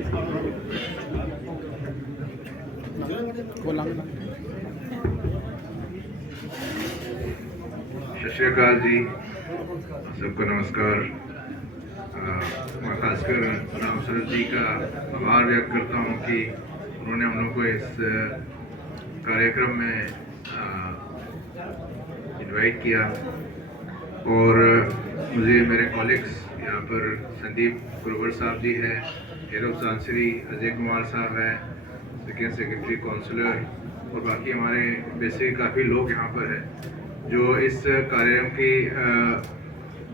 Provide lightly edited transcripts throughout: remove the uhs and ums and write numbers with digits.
सत श्री अकाल जी, सबको नमस्कार। मैं खासकर राम सूरत जी का आभार व्यक्त करता हूँ कि उन्होंने हम लोग को इस कार्यक्रम में इनवाइट किया। और मुझे मेरे कॉलिग्स यहाँ पर संदीप ग्रोवर साहब जी हैं, हेरोब सांसरी, अजय कुमार साहब हैं, सेकेंड सेक्रेटरी काउंसलर, और बाकी हमारे वैसे काफ़ी लोग यहाँ पर हैं जो इस कार्यक्रम की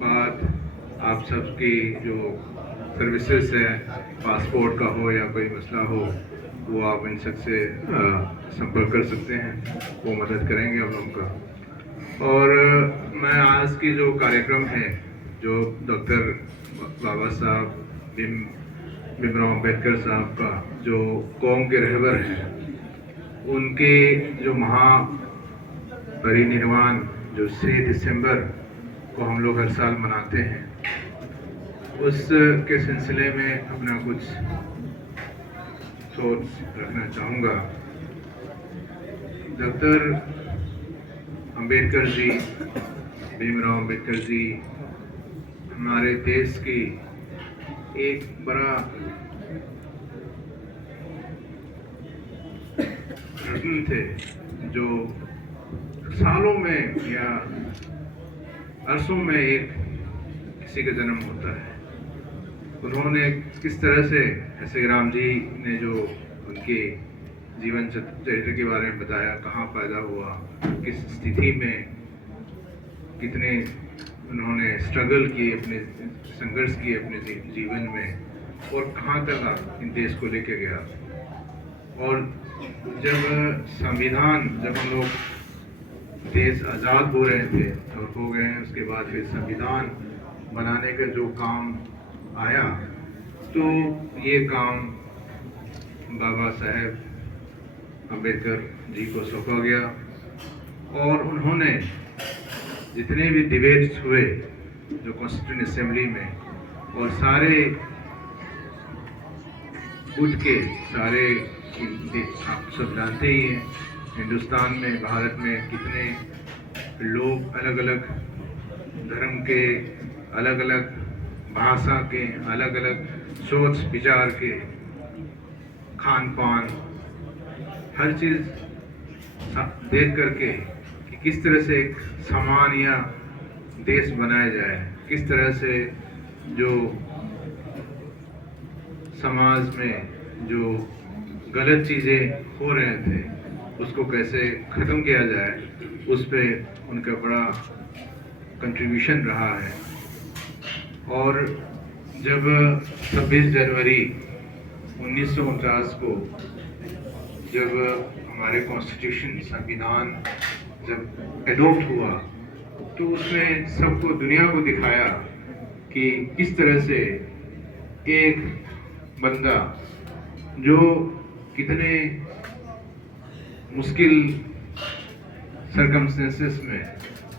बात आप सबकी जो सर्विसेज है, पासपोर्ट का हो या कोई मसला हो, वो आप इन सबसे संपर्क कर सकते हैं, वो मदद करेंगे आप लोगों का। और मैं आज की जो कार्यक्रम है, जो डॉक्टर बाबा साहब भीमराव अम्बेडकर साहब का जो कौम के रहबर हैं, उनके जो महापरिनिर्वाण जो 6 दिसंबर को हम लोग हर साल मनाते हैं, उस के सिलसिले में अपना कुछ सोच रखना चाहूँगा। डॉक्टर अम्बेडकर जी, भीमराव अम्बेडकर जी हमारे देश की एक बड़ा रत्न थे जो सालों में या अरसों में एक किसी का जन्म होता है। उन्होंने किस तरह से, ऐसे राम जी ने जो उनके जीवन चरित्र के बारे में बताया, कहाँ पैदा हुआ, किस स्थिति में, कितने उन्होंने स्ट्रगल किए, अपने संघर्ष किए अपने जीवन में, और कहाँ तक इन देश को लेके गया। और जब संविधान, जब हम लोग देश आज़ाद हो रहे थे और हो गए हैं, उसके बाद फिर संविधान बनाने का जो काम आया, तो ये काम बाबा साहेब अम्बेडकर जी को सौंपा गया। और उन्होंने जितने भी डिबेट्स हुए जो कॉन्स्टिट्यूंट असेंबली में, और सारे उठ के सारे, आप सब जानते ही हैं हिंदुस्तान में, भारत में कितने लोग अलग अलग धर्म के, अलग अलग भाषा के, अलग अलग सोच विचार के, खान पान, हर चीज़ देख करके कि किस तरह से एक समान या देश बनाया जाए, किस तरह से जो समाज में जो गलत चीज़ें हो रहे थे उसको कैसे ख़त्म किया जाए, उस पे उनका बड़ा कंट्रीब्यूशन रहा है। और जब 26 जनवरी 1949 को जब हमारे कॉन्स्टिट्यूशन, संविधान जब एडॉप्ट हुआ, तो उसमें सबको, दुनिया को दिखाया कि किस तरह से एक बंदा जो कितने मुश्किल सरकमस्टेंसेस में,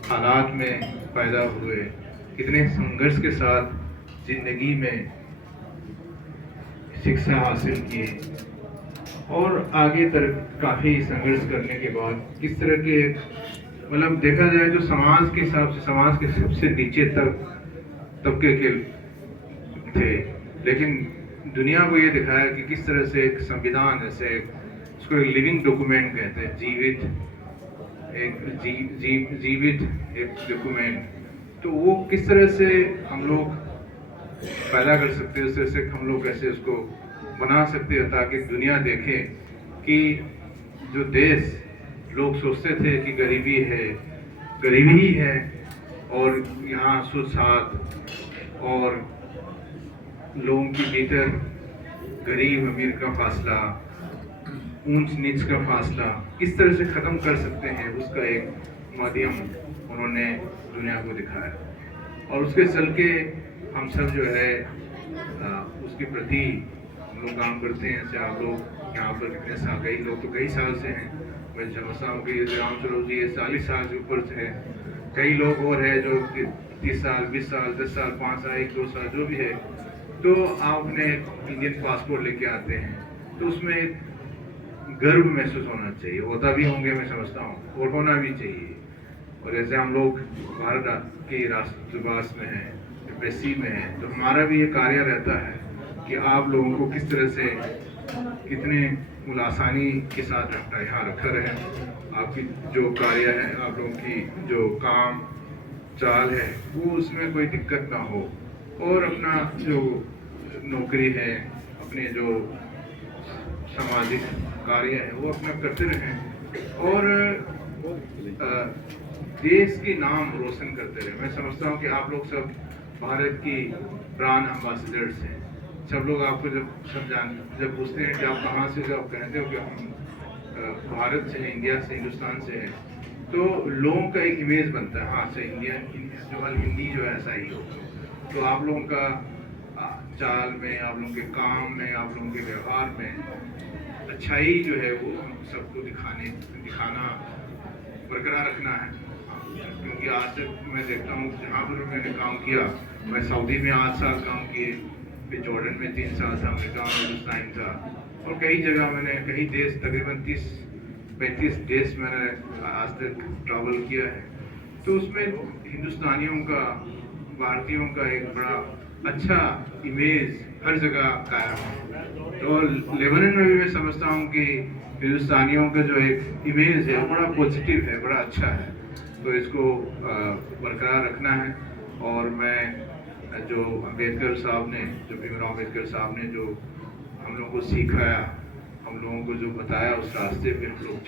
हालात में पैदा हुए, कितने संघर्ष के साथ जिंदगी में शिक्षा हासिल की, और आगे तक काफ़ी संघर्ष करने के बाद किस तरह के, मतलब देखा जाए जो समाज के हिसाब से समाज के सबसे नीचे तबके के थे, लेकिन दुनिया को ये दिखाया कि किस तरह से एक संविधान, जैसे उसको एक लिविंग डॉक्यूमेंट कहते हैं, जीवित एक डॉक्यूमेंट, तो वो किस तरह से हम लोग पैदा कर सकते हैं, उस तरह से हम लोग कैसे उसको बना सकते हैं ताकि दुनिया देखे कि जो देश लोग सोचते थे कि गरीबी ही है, और यहाँ सुसाद और लोगों के भीतर गरीब अमीर का फासला, ऊंच नीच का फासला किस तरह से ख़त्म कर सकते हैं, उसका एक माध्यम उन्होंने दुनिया को दिखाया। और उसके चल के हम सब जो है उसके प्रति हम लोग काम करते हैं। जैसे आप लोग यहाँ पर कितने साल, कई लोग तो कई साल से हैं, मैं समझता हूँ कि राम स्वरूप जी 40 साल के ऊपर से है, कई लोग और हैं जो 30 साल, 20 साल, 10 साल, 5 साल, 1-2 साल जो भी है, तो आप अपने इंडियन पासपोर्ट लेके आते हैं तो उसमें एक गर्व महसूस होना चाहिए, होता भी होंगे मैं समझता हूँ, और होना भी चाहिए। और जैसे हम लोग भारत के राष्ट्रवास में हैं, एम्बेसी में हैं, तो हमारा भी ये कार्य रहता है कि आप लोगों को किस तरह से कितने आसानी के साथ रखना, यहाँ रखा रहे। आपकी जो कार्य है, आप लोगों की जो काम चाल है, वो उसमें कोई दिक्कत ना हो, और अपना जो नौकरी है, अपने जो सामाजिक कार्य है वो अपना करते रहें, और देश के नाम रोशन करते रहें। मैं समझता हूँ कि आप लोग सब भारत की ब्रांड एम्बेसडर्स हैं। सब लोग आपको जब पूछते हैं कि आप कहाँ से, जब कहते हो कि हम भारत से हैं, इंडिया से, हिंदुस्तान से हैं, तो लोगों का एक इमेज बनता है, हाँ से इंडिया जो हिंदी जो है ऐसा ही हो। तो आप लोगों का चाल में, आप लोगों के काम में, आप लोगों के व्यवहार में अच्छाई जो है वो हम सबको दिखाना, बरकरार रखना है। क्योंकि आज तक मैं देखता हूँ जहाँ पर मैंने काम किया, मैं सऊदी में 8 साल काम किए, फिर जॉर्डन में 3 साल था, अमेरिका में हिंदुस्तान था, और कई जगह मैंने, कई देश, तकरीबन 30-35 देश मैंने आज तक ट्रैवल किया है। तो उसमें हिंदुस्तानियों का, भारतीयों का एक बड़ा अच्छा इमेज हर जगह कायम है। तो लेबनान में भी मैं समझता हूँ कि हिंदुस्तानियों का जो एक इमेज है बड़ा पॉजिटिव है, बड़ा अच्छा है। तो इसको बरकरार रखना है। और मैं जो अम्बेडकर साहब ने, जो भीमराव अम्बेडकर साहब ने जो हम लोगों को सिखाया, हम लोगों को जो बताया, उस रास्ते पे हम लोग